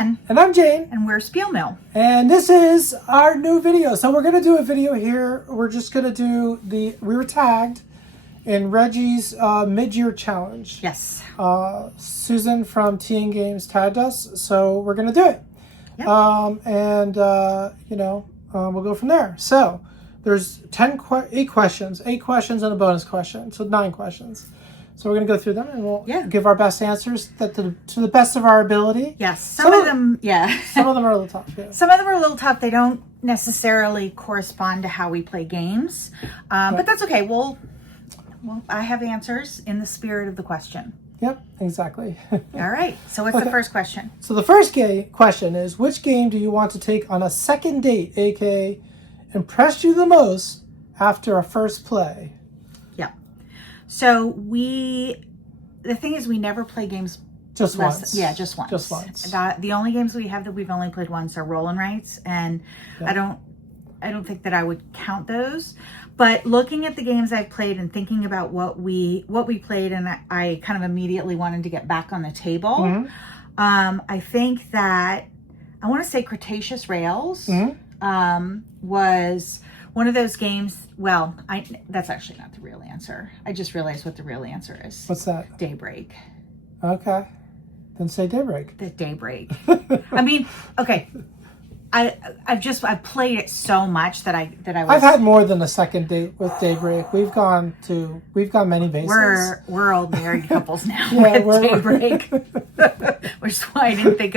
Jen. And I'm Jane. And we're SpielMill. And this is our new video. So we're going to do a video here. We're just going to do we were tagged in Reggie's mid-year challenge. Yes. Susan from TN Games tagged us. So we're going to do it. Yep. We'll go from there. So there's 8 questions and a bonus question. So 9 questions. So we're going to go through them and we'll give our best answers to the best of our ability. Yes. Some of them are a little tough. Yeah. Some of them are a little tough. They don't necessarily correspond to how we play games. But that's okay. I have answers in the spirit of the question. Yep, exactly. All right. So what's the first question? So the first question is, which game do you want to take on a second date, aka impressed you the most after a first play? Yeah. So the thing is, we never play games just once. Yeah, just once. Just once. The only games we have that we've only played once are roll and writes, and I don't think that I would count those. But looking at the games I've played and thinking about what we played, and I kind of immediately wanted to get back on the table. Mm-hmm. I think that I want to say Cretaceous Rails was one of those games. Well, that's actually not the real answer. I just realized what the real answer is. What's that? Daybreak. Okay. Then say Daybreak. The Daybreak. I mean, okay. I've played it so much that I've had more than a second date with Daybreak. We've gone many bases. We're old married couples now with Daybreak. Which is why I didn't think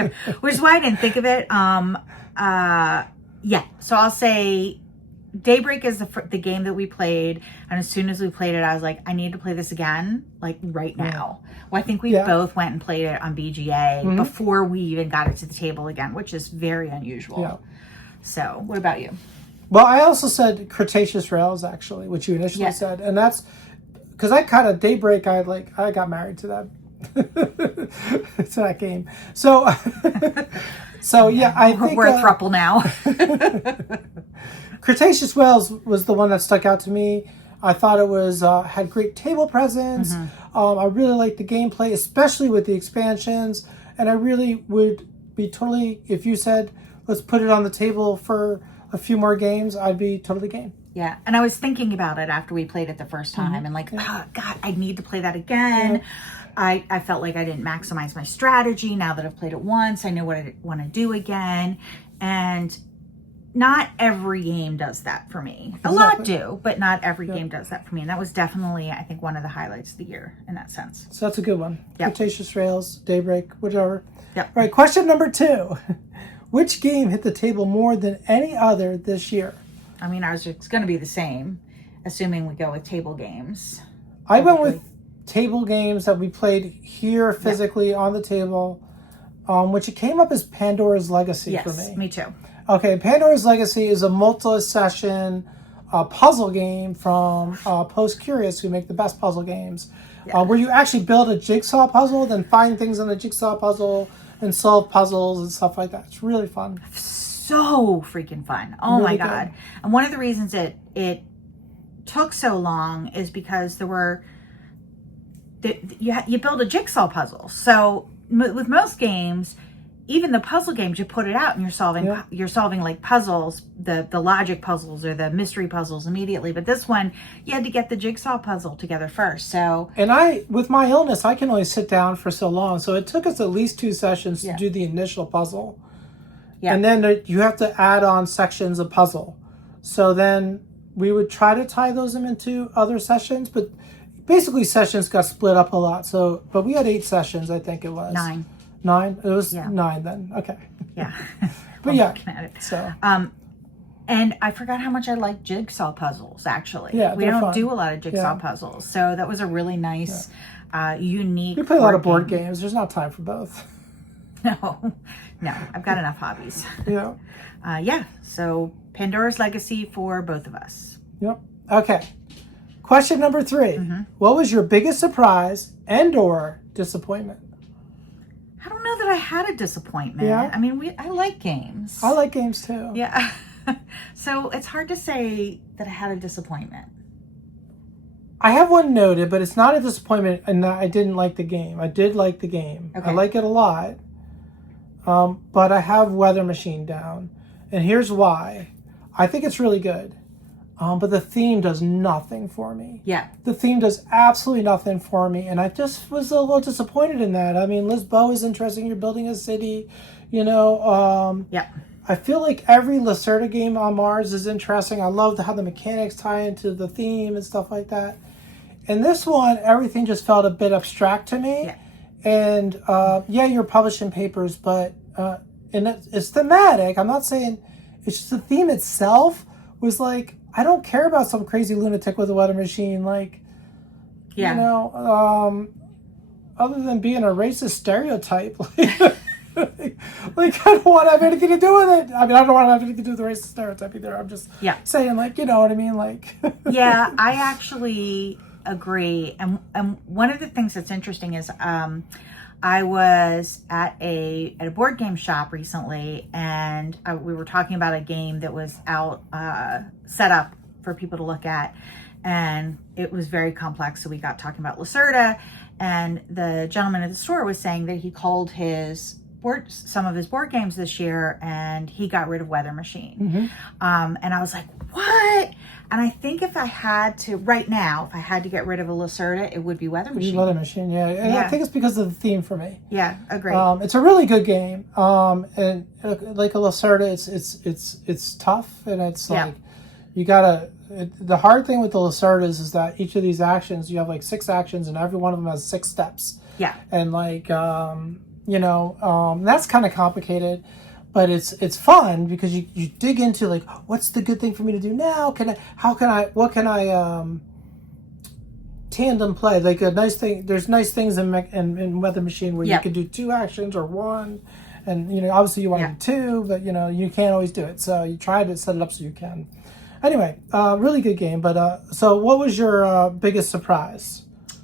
of it. So I'll say Daybreak is the game that we played, and as soon as we played it, I was like, I need to play this again, like right now. Well, I think we both went and played it on BGA before we even got it to the table again, which is very unusual. Yeah. So, what about you? Well, I also said Cretaceous Rails, actually, which you initially said, and that's because I kind of Daybreak. I got married to that to that game. So, I think we're a throuple now. Cretaceous Rails was the one that stuck out to me. I thought it was had great table presence. I really liked the gameplay, especially with the expansions. And I really would be totally, if you said, let's put it on the table for a few more games, I'd be totally game. Yeah, and I was thinking about it after we played it the first time, and oh, God, I need to play that again. Yeah. I felt like I didn't maximize my strategy. Now that I've played it once, I know what I want to do again. And not every game does that for me. Exactly. A lot do, but not every game does that for me. And that was definitely, I think, one of the highlights of the year in that sense. So that's a good one. Yep. Cretaceous Rails, Daybreak, whatever. Yep. All right, question number 2. Which game hit the table more than any other this year? I mean, it's going to be the same, assuming we go with table games. I went with table games that we played here physically on the table, which it came up as Pandora's Legacy for me. Yes, me too. Okay, Pandora's Legacy is a multi-session puzzle game from Post Curious, who make the best puzzle games, where you actually build a jigsaw puzzle, then find things on the jigsaw puzzle and solve puzzles and stuff like that. It's really fun. So freaking fun. Oh really my God. Good. And one of the reasons it took so long is because you build a jigsaw puzzle. So with most games, even the puzzle games, you put it out and you're solving like puzzles, the logic puzzles or the mystery puzzles immediately. But this one, you had to get the jigsaw puzzle together first. So, and with my illness, I can only sit down for so long. So it took us at least 2 sessions to do the initial puzzle. Yeah. And then you have to add on sections of puzzle. So then we would try to tie those into other sessions, but basically sessions got split up a lot. So, but we had 8 sessions, I think it was. 9. 9? It was 9 then. Okay. Yeah. But yeah. Looking at it. So. And I forgot how much I like jigsaw puzzles, actually. Yeah, we don't do a lot of jigsaw puzzles. So that was a really nice, unique. We play a lot of board games. There's not time for both. No, I've got enough hobbies. Yeah. So Pandora's Legacy for both of us. Yep. Okay. Question number 3. What was your biggest surprise and/or disappointment? I don't know that I had a disappointment. Yeah. I mean, I like games. I like games too. Yeah. So it's hard to say that I had a disappointment. I have one noted, but it's not a disappointment and I didn't like the game. I did like the game. Okay. I like it a lot. but I have Weather Machine down. And here's why. I think it's really good. But the theme does nothing for me. Yeah. The theme does absolutely nothing for me. And I just was a little disappointed in that. I mean, Lisboa is interesting. You're building a city, you know. Yeah. I feel like every Lacerda game on Mars is interesting. I love how the mechanics tie into the theme and stuff like that. And this one, everything just felt a bit abstract to me. Yeah. And you're publishing papers, but and it's thematic. I'm not saying it's just the theme itself was like, I don't care about some crazy lunatic with a weather machine. Like, you know, other than being a racist stereotype, like I don't want to have anything to do with it. I mean, I don't want to have anything to do with the racist stereotype either. I'm just saying, like, you know what I mean? Like, yeah, I actually agree. And one of the things that's interesting is I was at a board game shop recently, and we were talking about a game that was out set up for people to look at, and it was very complex. So we got talking about Lacerda, and the gentleman at the store was saying that he called some of his board games this year, and he got rid of Weather Machine. And I was like, what? And I think if I had to, right now, if I had to get rid of a Lacerda, it would be Weather Machine. Weather Machine, yeah. And I think it's because of the theme for me. Yeah, agree. It's a really good game. And like a Lacerda, it's tough, and it's like, you gotta, the hard thing with the Lacerdas is that each of these actions, you have like 6 actions, and every one of them has 6 steps. Yeah. And like, you know, that's kind of complicated, but it's fun because you dig into like, what's the good thing for me to do now? What can I tandem play? Like a nice thing, there's nice things in Weather Machine where you can do 2 actions or 1, and you know, obviously you want to do 2, but you know, you can't always do it. So you try to set it up so you can. Anyway, really good game. But so what was your biggest surprise?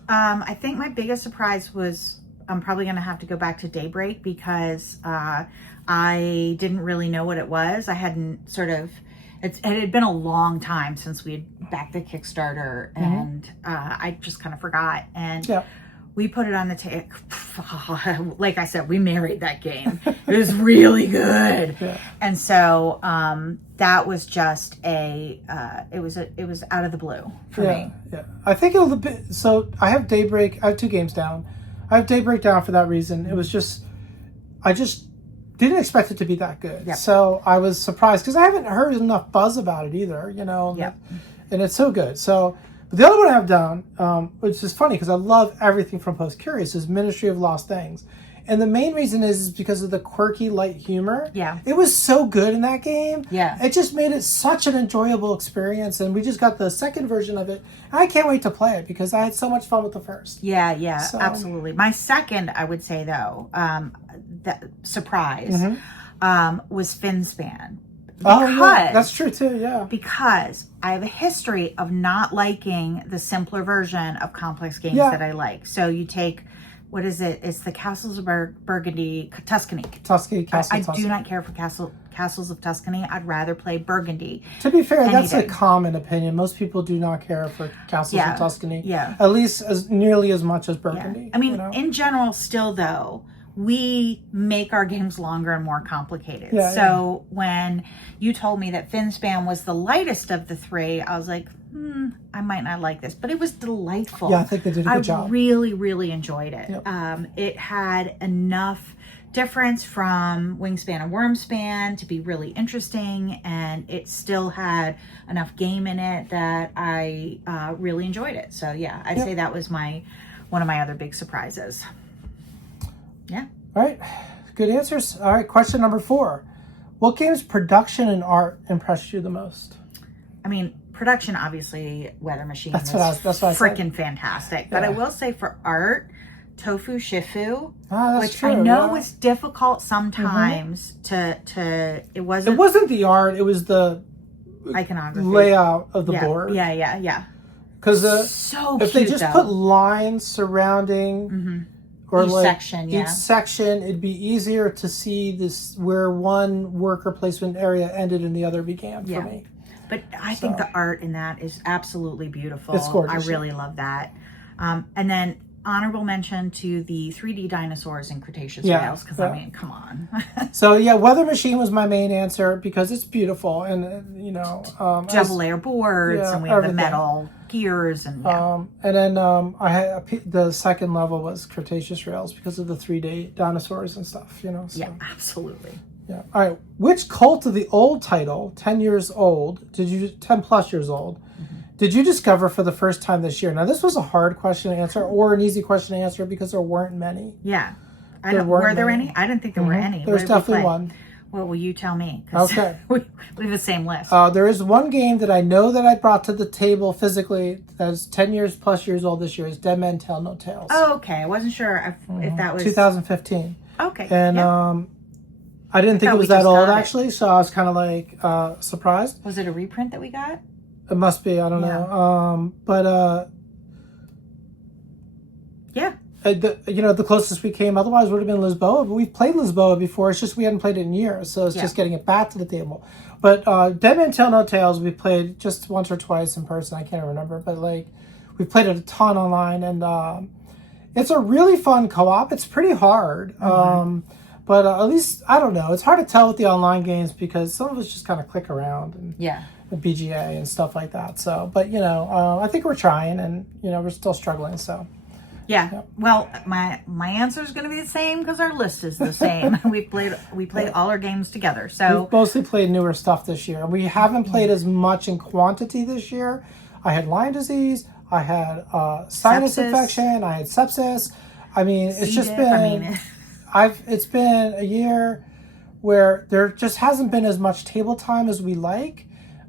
I think my biggest surprise was, I'm probably going to have to go back to Daybreak because I didn't really know what it was. I hadn't it had been a long time since we had backed the Kickstarter, and I just kind of forgot. And we put it on the table. Like I said, we married that game. It was really good. And so that was just it was out of the blue for me. Yeah, I think it was a bit. So I have Daybreak. I have 2 games down. I have Daybreak down for that reason. It was just, I just didn't expect it to be that good. So I was surprised because I haven't heard enough buzz about it either, you know, and it's so good. So the other one I have down, which is funny because I love everything from Post Curious, is Ministry of Lost Things. And the main reason is because of the quirky, light humor. Yeah. It was so good in that game. Yeah. It just made it such an enjoyable experience. And we just got the second version of it. And I can't wait to play it because I had so much fun with the first. Yeah, so. Absolutely. My second, I would say, though, that surprise was Finspan. Because, that's true too, yeah. Because I have a history of not liking the simpler version of complex games that I like. So you take... What is it? It's the Castles of Burgundy, Tuscany. I do not care for Castles of Tuscany. I'd rather play Burgundy. To be fair, that's a common opinion. Most people do not care for Castles of Tuscany. Yeah. At least nearly as much as Burgundy. Yeah. I mean, you know? In general, still though, we make our games longer and more complicated. So when you told me that Finspan was the lightest of the 3, I was like, I might not like this, but it was delightful. Yeah, I think they did a good job. I really, really enjoyed it. Yep. It had enough difference from Wingspan and Wormspan to be really interesting, and it still had enough game in it that I really enjoyed it. So yeah, I'd say that was one of my other big surprises. Yeah. All right. Good answers. All right. Question number 4. What game's production and art impressed you the most? I mean, production, obviously, Weather Machine that's what I freaking fantastic. But I will say for art, Tofu Shifu, which true, I know was difficult sometimes to it wasn't the art, it was the iconography layout of the board. Yeah. Because so if cute, they just put lines surrounding or each section, it'd be easier to see this where one worker placement area ended and the other began for me. But I think the art in that is absolutely beautiful. It's gorgeous. I really love that. And then honorable mention to the 3D dinosaurs in Cretaceous whales, because I mean, come on. So yeah, Weather Machine was my main answer because it's beautiful and double layer boards, and we have the metal gears and then I had the second level was Cretaceous Rails because of the 3D dinosaurs and stuff. So. Yeah, absolutely. Yeah. All right. Which cult of the old title, 10 years old, 10 plus years old, did you discover for the first time this year? Now, this was a hard question to answer or an easy question to answer because there weren't many. Yeah. Were there any? I didn't think there were any. There's definitely one. Well, will you tell me? Okay. we have the same list. There is one game that I know that I brought to the table physically that's 10 years plus years old this year. Is Dead Men Tell No Tales. Oh, okay. I wasn't sure if that was... 2015. Okay. And I didn't think it was that old, actually, so I was kind of like surprised. Was it a reprint that we got? It must be. I don't know. Yeah. The closest we came otherwise would have been Lisboa, but we've played Lisboa before. It's just we hadn't played it in years, so it's just getting it back to the table. But Dead Men Tell No Tales we played just once or twice in person. I can't remember, but we played it a ton online, and it's a really fun co-op. It's pretty hard, but at least I don't know. It's hard to tell with the online games because some of us just kind of click around and the BGA and stuff like that. So, but I think we're trying, and we're still struggling. So. Yeah. Well, my answer is going to be the same because our list is the same. we played all our games together. So we've mostly played newer stuff this year. We haven't played as much in quantity this year. I had Lyme disease. I had sinus infection. I had sepsis. I mean, it's just been. It's been a year where there just hasn't been as much table time as we like.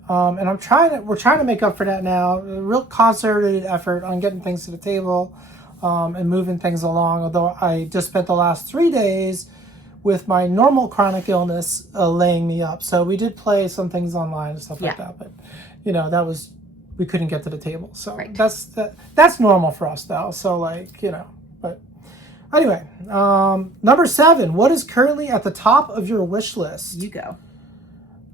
And we're trying to make up for that now. A real concerted effort on getting things to the table. And moving things along, although I just spent the last 3 days with my normal chronic illness laying me up. So we did play some things online and stuff like that, but we couldn't get to the table. So that's normal for us though. So but anyway, number 7, what is currently at the top of your wish list? You go.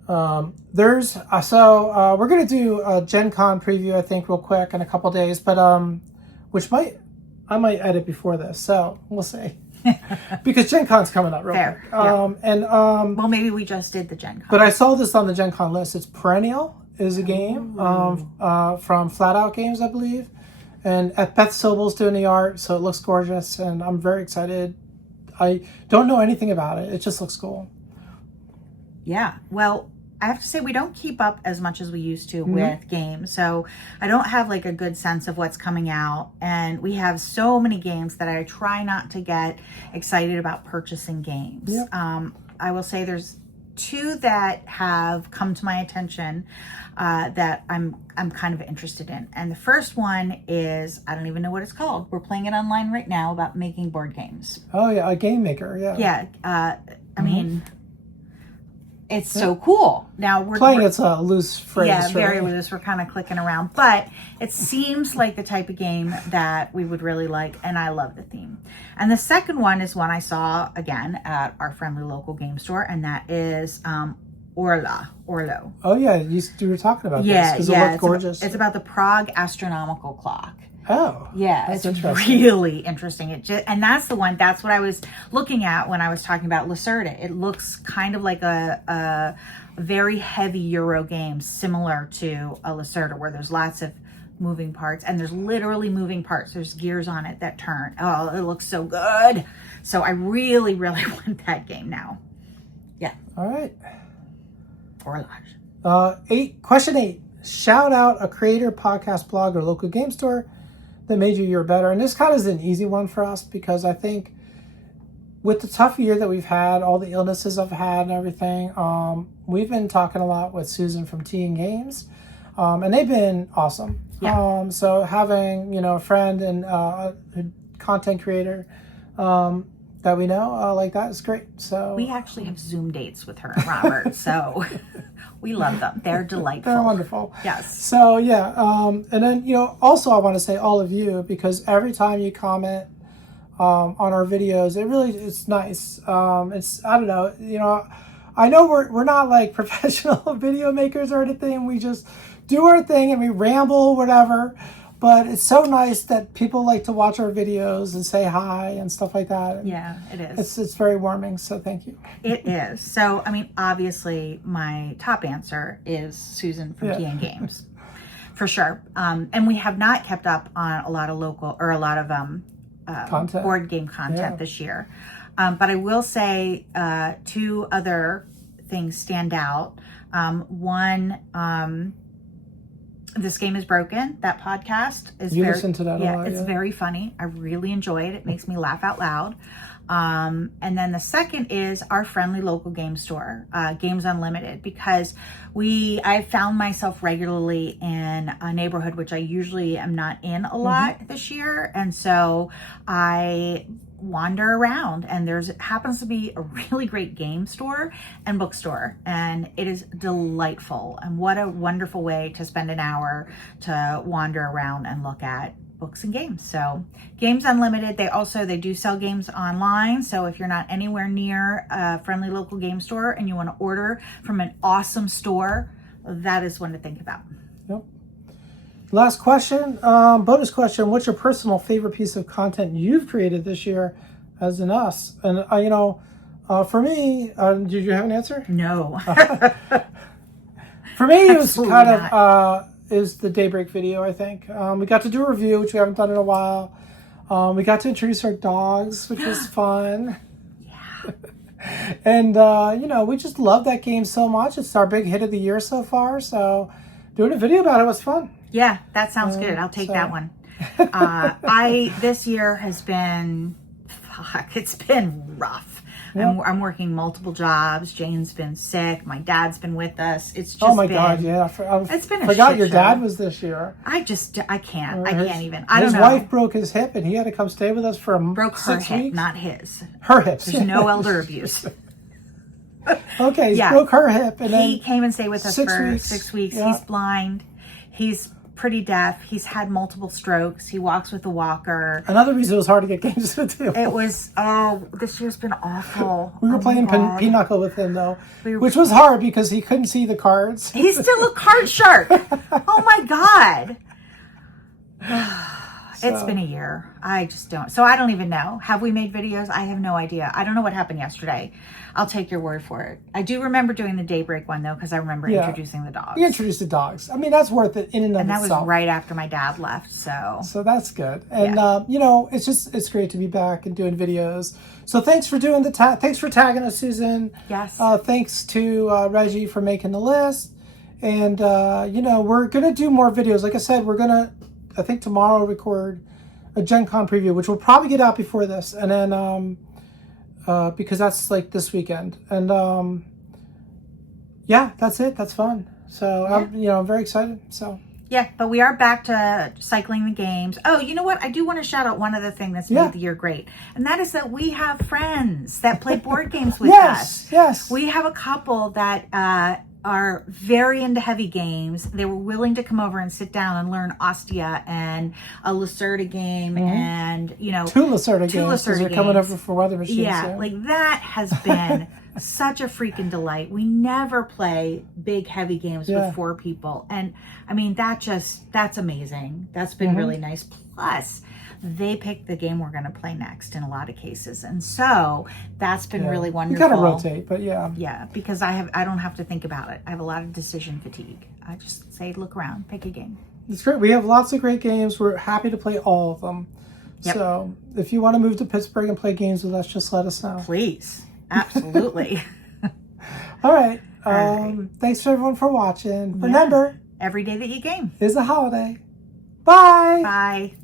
We're going to do a Gen Con preview, I think, real quick in a couple days, but I might edit before this, so we'll see. Because Gen Con's coming up real quick. Well, maybe we just did the Gen Con. But I saw this on the Gen Con list. It's Perennial is a game from Flat Out Games, I believe. And Beth Sobel's doing the art, so it looks gorgeous, and I'm very excited. I don't know anything about it. It just looks cool. Yeah, well, I have to say we don't keep up as much as we used to with games. So I don't have a good sense of what's coming out. And we have so many games that I try not to get excited about purchasing games. Yep. I will say there's 2 that have come to my attention that I'm kind of interested in. And the first one is, I don't even know what it's called. We're playing it online right now about making board games. Oh yeah, a game maker, yeah. Yeah, I mean... It's so cool. Now it's a loose phrase. Yeah, very loose. We're kind of clicking around, but it seems like the type of game that we would really like, and I love the theme. And the second one is one I saw again at our friendly local game store, and that is Orlo. Oh yeah, you were talking about this because it looked gorgeous. It's about the Prague astronomical clock. Oh, yeah, it's really interesting. And that's what I was looking at when I was talking about Lacerda. It looks kind of like a very heavy Euro game, similar to a Lacerda, where there's lots of moving parts, and there's literally moving parts. There's gears on it that turn. Oh, it looks so good. So I really, really want that game now. Yeah. All right. Orlage. Question 8. Shout out a creator, podcast, blog, or local game store that made your year better. And this kind of is an easy one for us because I think with the tough year that we've had, all the illnesses I've had and everything, we've been talking a lot with Susan from Tea and Games, and they've been awesome. Yeah. So having, a friend and a content creator that we know like that is great. So we actually have Zoom dates with her and Robert, so we love them. They're delightful. They're wonderful. Yes. So yeah, and then also I want to say all of you, because every time you comment on our videos, it's nice. It's, I don't know, I know we're not like professional video makers or anything. We just do our thing and we ramble, whatever. But it's so nice that people like to watch our videos and say hi and stuff like that. And yeah, it is. It's very warming, so thank you. It is. So, I mean, obviously, my top answer is Susan from TN Games, for sure. And we have not kept up on a lot of content. board game content this year. But I will say 2 other things stand out. One, This Game is Broken. That podcast is listen to that a lot, it's very funny. I really enjoy it. It makes me laugh out loud. And then the second is our friendly local game store, Games Unlimited, because I found myself regularly in a neighborhood which I usually am not in a lot this year, and so I wander around, and happens to be a really great game store and bookstore, and it is delightful. And what a wonderful way to spend an hour to wander around and look at books and games. So Games Unlimited, they do sell games online. So if you're not anywhere near a friendly local game store and you want to order from an awesome store, that is one to think about. Yep. Last question, bonus question. What's your personal favorite piece of content you've created this year as in us? And, for me, did you have an answer? No. For me, it was kind of, is the Daybreak video, I think. We got to do a review, which we haven't done in a while. We got to introduce our dogs, which was fun. Yeah. And, we just love that game so much. It's our big hit of the year so far. So doing a video about it was fun. Yeah, that sounds good. I'll take that one. This year has been, it's been rough. Yep. I'm working multiple jobs. Jane's been sick. My dad's been with us. It's just God, yeah. It's been a forgot shit your show. Dad was this year. I can't even. His wife broke his hip and he had to come stay with us for broke her 6 hip, weeks. not his. Her hips. There's no elder abuse. Okay, he broke her hip. And he came and stayed with us for 6 weeks. Yeah. He's blind. He's pretty deaf. He's had multiple strokes. He walks with a walker. Another reason it was hard to get games to do. It was, this year's been awful. We were playing Pinochle with him, though, which was hard because he couldn't see the cards. He's still a card shark. Oh, my God. It's been a year. I just don't. So I don't even know. Have we made videos? I have no idea. I don't know what happened yesterday. I'll take your word for it. I do remember doing the Daybreak one, though, because I remember introducing the dogs. You introduced the dogs. I mean, that's worth it in and of itself. And that was right after my dad left, so. So that's good. And, it's great to be back and doing videos. So thanks for doing thanks for tagging us, Susan. Yes. Thanks to Reggie for making the list. And, we're going to do more videos. Like I said, we're going to, I think tomorrow, record a Gen Con preview, which will probably get out before this. And then, because that's like this weekend. And, that's it. That's fun. So, I'm very excited. So. Yeah, but we are back to cycling the games. Oh, you know what? I do want to shout out one other thing that's made the year great. And that is that we have friends that play board games with us. Yes. We have a couple that are very into heavy games. They were willing to come over and sit down and learn Ostia and a Lacerda game and, 2 Lacerda games because they're coming over for weather machines. Yeah, like that has been such a freaking delight. We never play big, heavy games with 4 people. And I mean, that's amazing. That's been really nice. Plus, they pick the game we're going to play next in a lot of cases. And so that's been really wonderful. You got to rotate, but yeah. Yeah, because I don't have to think about it. I have a lot of decision fatigue. I just say, look around, pick a game. It's great. We have lots of great games. We're happy to play all of them. Yep. So if you want to move to Pittsburgh and play games with us, just let us know. Please. Absolutely. All right. Thanks for everyone for watching. Remember, every day that you game is a holiday. Bye. Bye.